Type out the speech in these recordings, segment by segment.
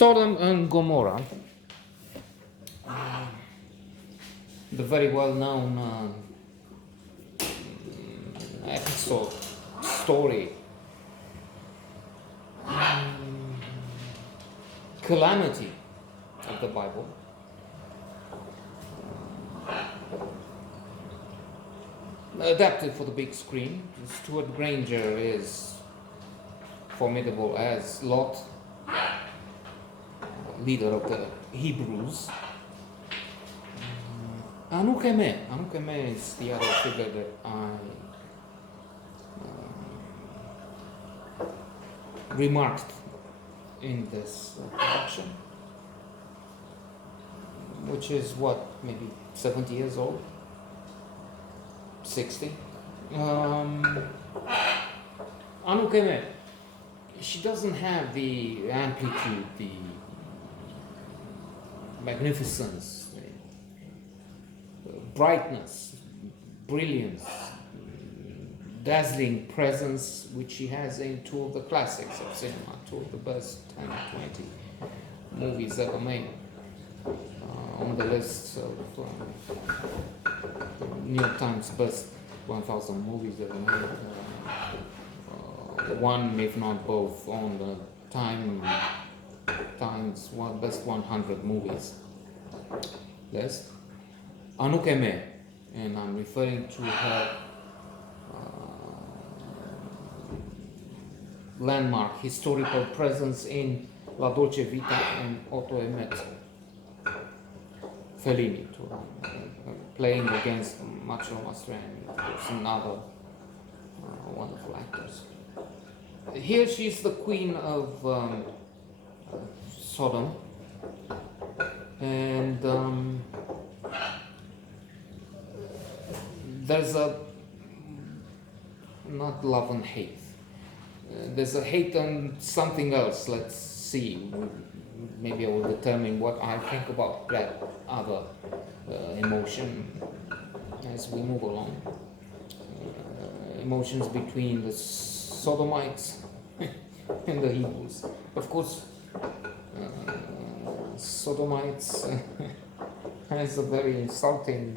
Sodom and Gomorrah, the very well-known episode, story, calamity of the Bible. Adapted for the big screen. Stuart Granger is formidable as Lot, leader of the Hebrews. Anukeme is the other figure that I remarked in this production, which is maybe 70 years old, 60. Anukeme, she doesn't have the amplitude, the magnificence, the brightness, brilliance, dazzling presence which she has in two of the classics of cinema, two of the best 10 or 20 movies ever made. On the list of New York Times best 1,000 movies ever made. One, if not both, on the Times best 100 movies list. Anukeme, and I'm referring to her landmark historical presence in La Dolce Vita and Otto Emet Fellini, playing against Macho Mastroianni, and other wonderful actors. Here she's the queen of Sodom, and there's not love and hate. There's a hate on something else. Let's see. Maybe I will determine what I think about that other emotion as we move along. Emotions between the Sodomites and the Hebrews. Of course, Sodomites has a very insulting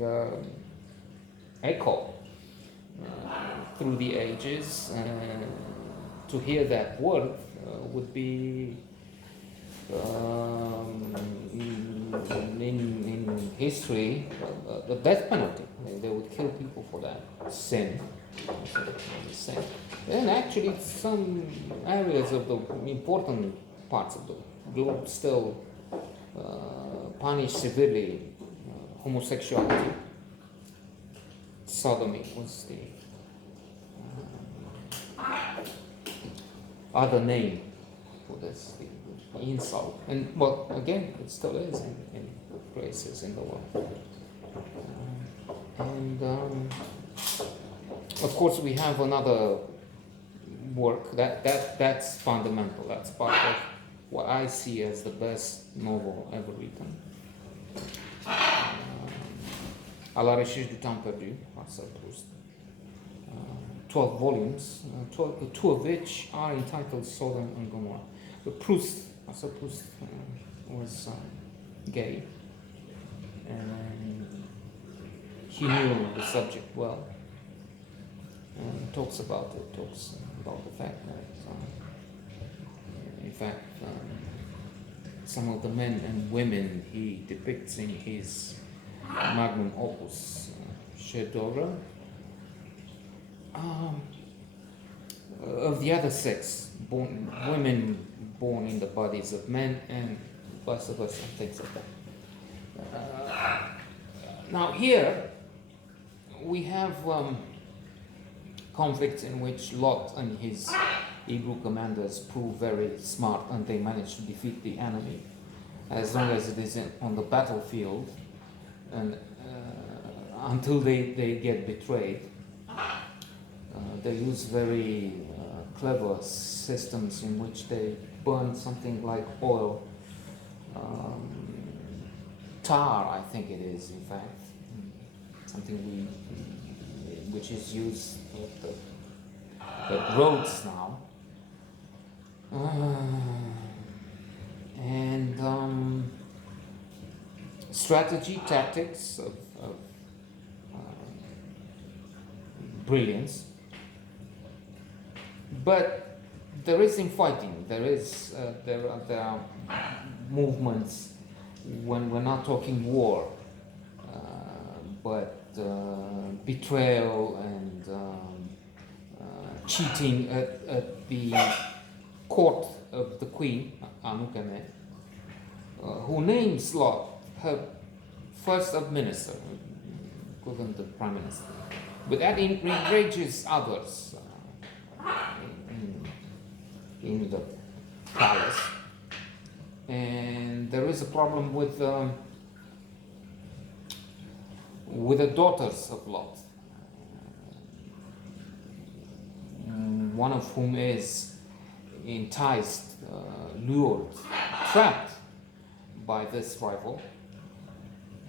echo through the ages. To hear that word would be in history the death penalty. They would kill people for that sin. And actually, some areas of the important parts of the globe still punish severely homosexuality. Sodomy was the other name for this, the insult. And well, again, it still is in places in the world. Of course, we have another work that's fundamental. That's part of what I see as the best novel ever written. À la recherche du temps perdu, Marcel Proust. 12 volumes, two of which are entitled Sodom and Gomorrah. But Marcel Proust was gay, and he knew the subject well, and talks about the fact that, in fact, some of the men and women he depicts in his magnum opus, chef d'oeuvre, of the other sex, women born in the bodies of men, and vice versa, things like that. Now here we have conflicts in which Lot and his Hebrew commanders prove very smart, and they manage to defeat the enemy as long as it is on the battlefield, and until they get betrayed. They use very clever systems in which they burn something like oil, tar, I think it is, in fact, something which is used with the roads now. And strategy, tactics of brilliance. But there is infighting. There are movements when we're not talking war, but betrayal and cheating at the court of the queen, Anukame, who names Lot her first minister, equivalent to prime minister. But that enrages others in the palace. And there is a problem with the daughters of Lot, one of whom is enticed, lured, trapped by this rival.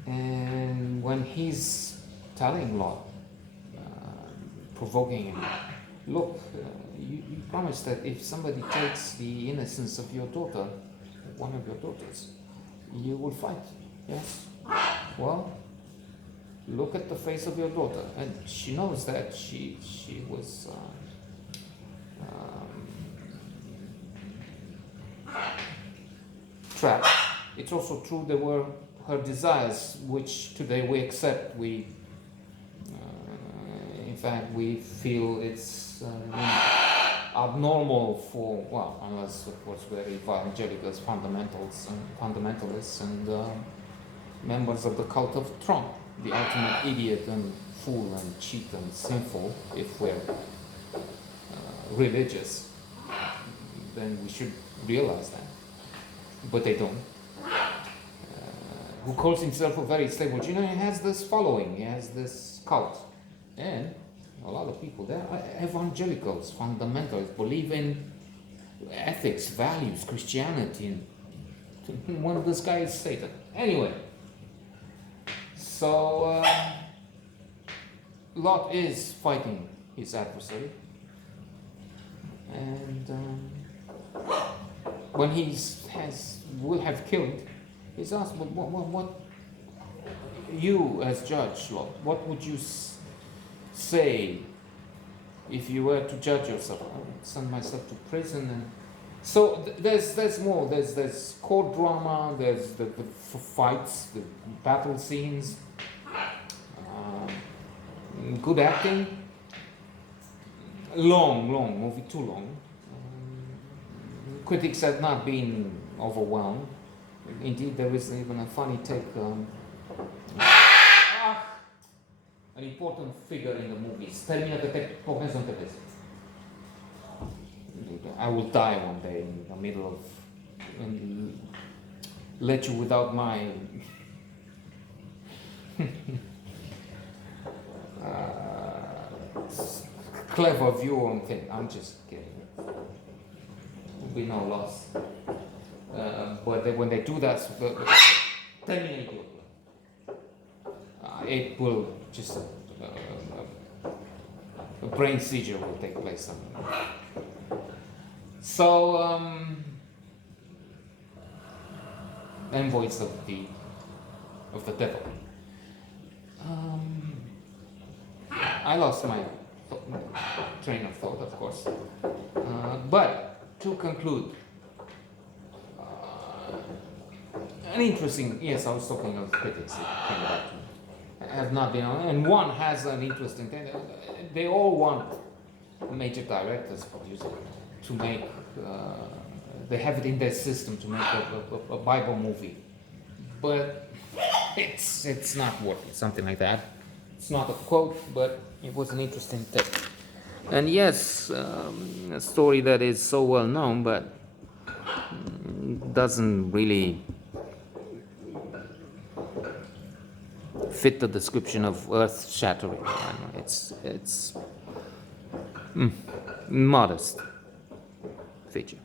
And when he's telling Lot, provoking him, look, you promised that if somebody takes the innocence of your daughter, one of your daughters, you will fight. Yes? Well, look at the face of your daughter. And she knows that she was trapped. It's also true there were her desires, which today we accept. In fact, we feel it's abnormal for, well, unless of course we're evangelicals, fundamentalists, and members of the cult of Trump, the ultimate idiot and fool and cheat and sinful. If we're religious, then we should realize that. But they don't. Who calls himself a very stable, he has this following, he has this cult. And a lot of people, they're evangelicals, fundamentalists, believe in ethics, values, Christianity, and one of this guy is Satan. Anyway, so Lot is fighting his adversary, and when he will have killed, he's asked, what you as judge, Lot, what would you say if you were to judge yourself? I would send myself to prison. And so there's more. There's court drama. There's the fights, the battle scenes, good acting. Long movie, too long. Critics have not been overwhelmed. Indeed, there is even a funny take. An important figure in the movies. Termină că te pognezi în TV. I will die one day in the middle of, and let you without my clever view on things. I'm just kidding. Will be no loss. But when they do that, terminate you. It will just a brain seizure will take place. So envoys of the devil. I lost my train of thought, of course. But to conclude, an interesting. Yes, I was talking of critics. It came back to me. Have not been on, and one has an interesting thing. They all want major directors, producers, to make. They have it in their system to make a Bible movie, but it's not working. Something like that. It's not a quote, but it was an interesting thing. And yes, a story that is so well known, but doesn't really fit the description of earth-shattering. It's modest feature.